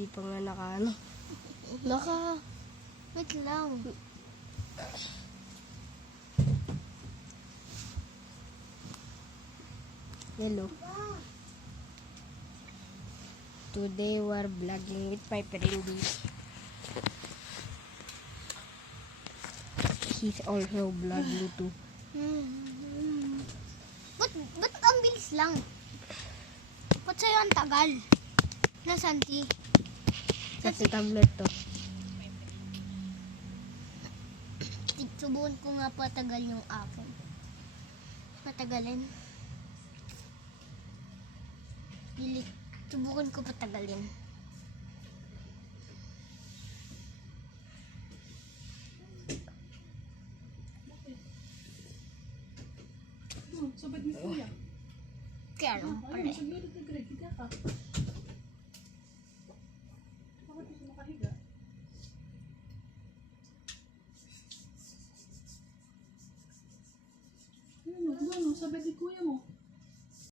Di pa nga naka. Wait lang. Hello. Today we're vlogging with Piper Indy. He's also vlogging too. Ba't ang bilis lang? Ba't sa'yo ang tagal? Nasaan ti? Kasi tablet to. Subukan ko nga patagal yung akin. Patagalin. Subukan ko patagalin. Sobat ni Kuya. Kaya lang pala Ayun, eh. sa gilid ni Greg, higa ka. Bakit gusto makahiga? Ano, sabay ni Kuya mo.